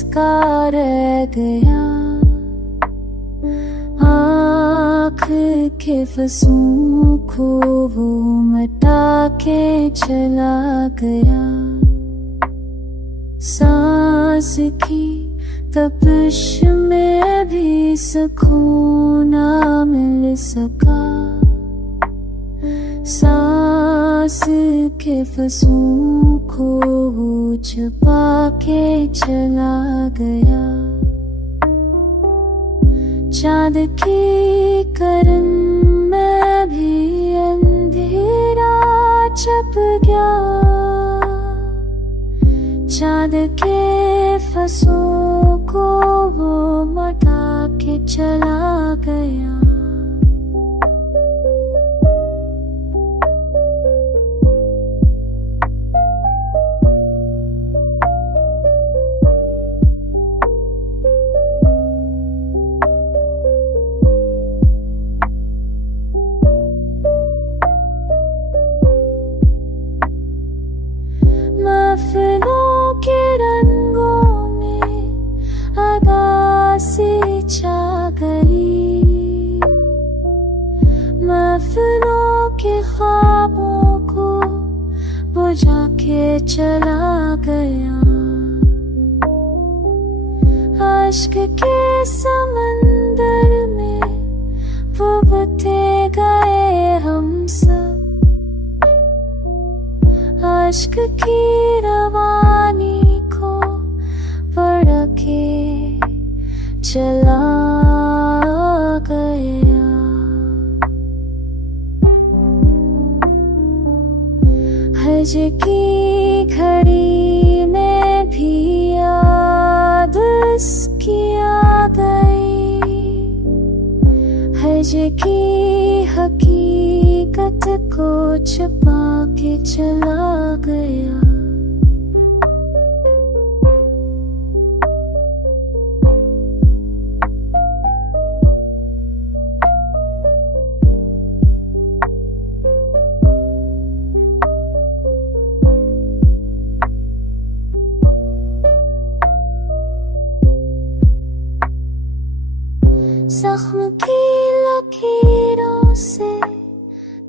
किसका रह गया। आँख के फंसों को वो मिटा के चला गया। सांस की तपिश में भी सुकून ना मिल सका। सांस के फंसों को वो छुपा के चला गया। चाँद की किरण में भी अंधेरा छप गया। चाँद के फंसों को वो मिटा के चला गया। महफिलों के रंगों में आगासी छा गई। महफिलों के ख्वाबों को बुझा के चला गया। आश्क के समंदर में वो बहते गए हम सब। आश्क की रवानी को बढ़ा के चला गया। हज की घड़ी में भी याद उसकी आ गई। हज की हकीकत को छुपा के चला गया। जख्म की लकीरों से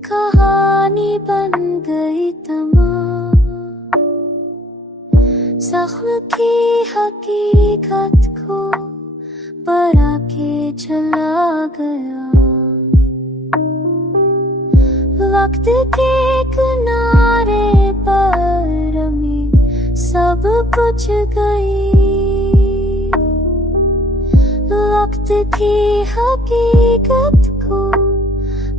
कहानी बन गई तमाम। जख्म की हकीकत को बढ़ा के चला गया। वक्त के किनारे पर उम्मीद सब कुछ गई। वक्त की हकीकत को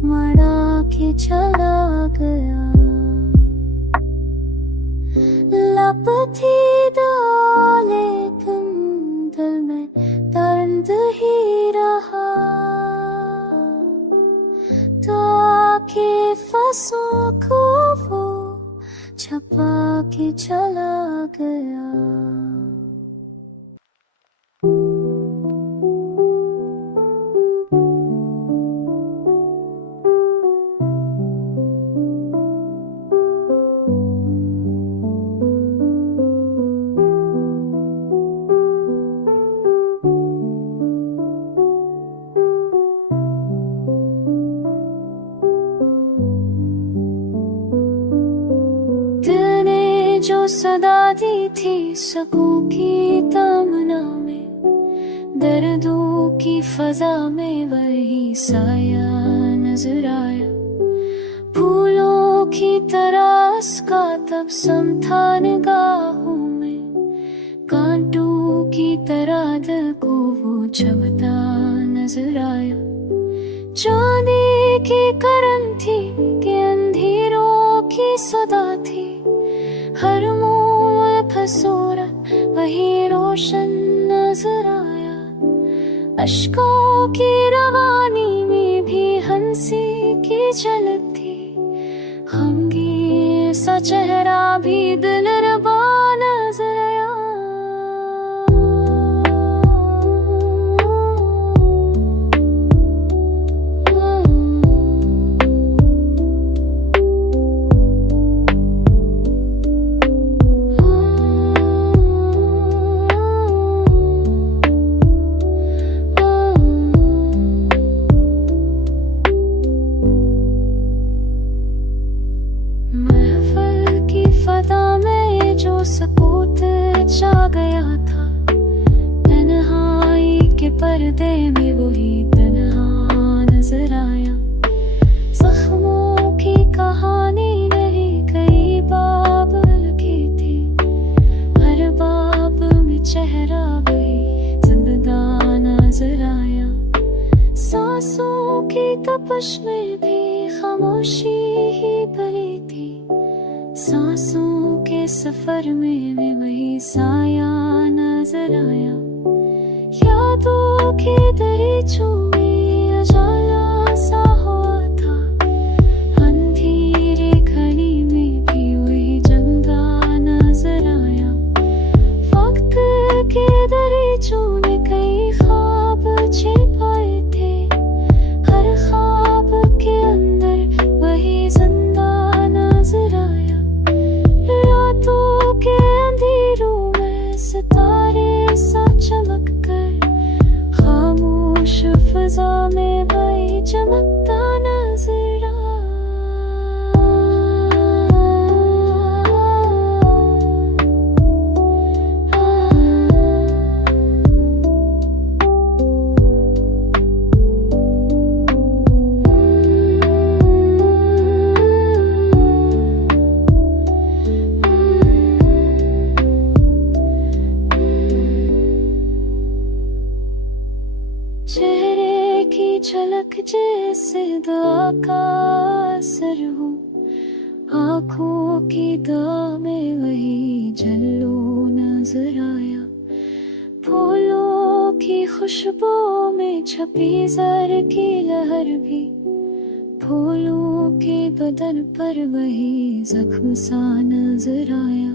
मरा के चला गया। लब थी दो लेकिन दिल में दर्द ही रहा। तो आके फंसों को वो छुपा के चला गया। जो सदा दी थी सकूं की तमन्ना में, दर्दों की फजा में वही साया नजर आया। फूलों की तरह उसका तब समथा निगाहों में, कांटों की तरह दिल को वो चुभता नजर आया। चांदी की करन थी कि अंधेरों की सदा थी, हर मोड़ पर सूरत वही रोशन नजर आया। अश्कों की रवानी में भी हंसी की झलक थी, गमगीन सा चेहरा भी दिलरुबा नजर आया। पर्दे में वही तन्हा नजर आया। जख्मों की कहानी नहीं कई बाब लिखी थी, हर बाब में चेहरा वही जिंदा नजर आया। सांसों की तपश में भी खामोशी ही भरी थी, सांसों के सफर में भी वही साया नजर आया। यादों के दरीचों में उजाला सा हुआ था, अंधेरी घड़ी में भी वही जंगा नजर आया। वक्त के दरीचों ने कई ख्वाब छिपाए थे, हर ख्वाब के अंदर वही जिंदा नजर आया। रातों के अंधेरों में सितारे सा चमक कर, खामोश फिजा में वही चमकता नजर आया। चेहरे की झलक जैसे दुआ का असर हो, आँखों की दुआ में वही जल्लो नजर आया। फूलों की खुशबू में छपी ज़र की लहर भी, फूलों के बदन पर वही जख्म सा नजर आया।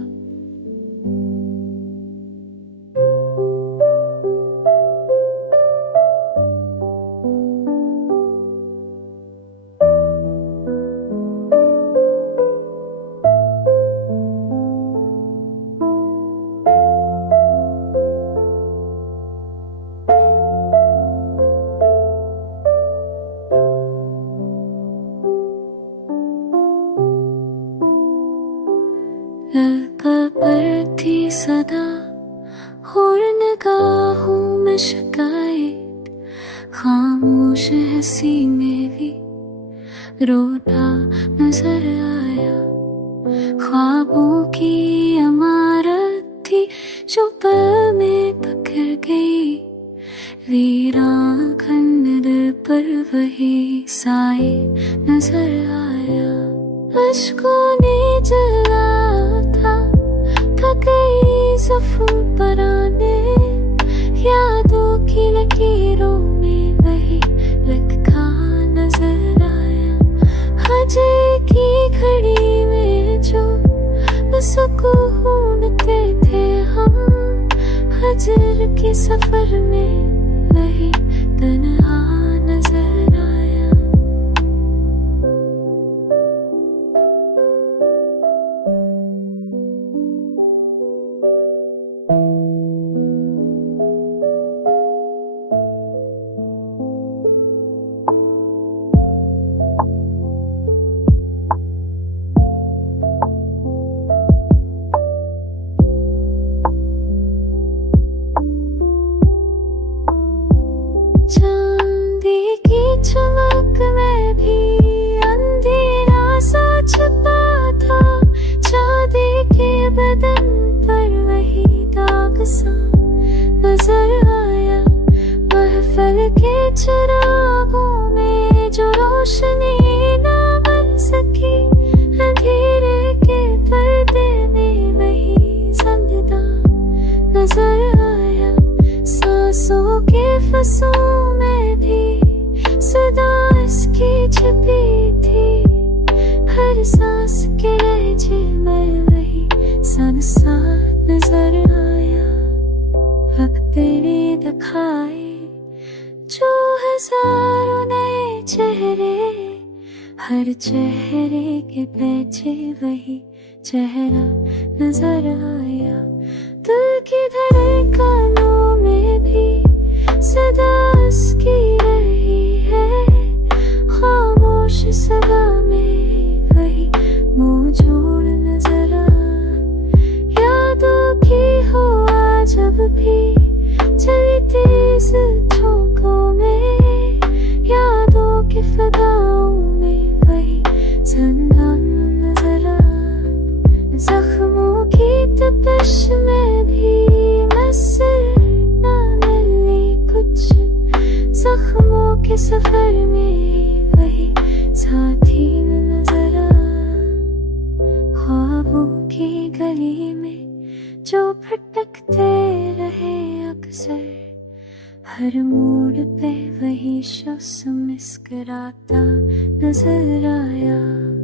ललका पर थी सदा और निगाहों में शिकायत, खामोश हंसी में भी रोता नजर आया। ख्वाबों की इमारत थी जो पल में पकड़ गई, वीरान खंडर पर वही साए नजर आया। अश्कों ने जला था कई ज़फ़्र पराने, यादों की लकीरों में वही लिखा नजर आया। हजे की घड़ी में जो सुकूनते थे हम, हजर के सफर में वही तन्हा नजर आया। चांदी की चमक में भी अंधेरा सा छुपा था, चांदी के बदन पर वही दाग सा नजर आया। महफिल के चिरागों में जो रोशनी ना बन सकी, अंधेरे के पर्दे में वही जिंदा नजर आया। सांसों के फसों में भी सदा इसकी छिपी थी, हर सांस के लहजे में वही सनसान नजर आया। वक्त तेरे दिखाए जो हजारों नए चेहरे, हर चेहरे के पीछे वही चेहरा नजर आया। दिल की धड़कनों में भी सदा उसकी रही है, खामोश सदा में वही मौजूद नजर आ। यादों की हुआ जब भी चली तेज सफर में वही साथी न नजर आ, ख्वाबों की गली में जो भटकते रहे अक्सर, हर मोड़ पे वही शख्स मुस्कुराता नजर आया।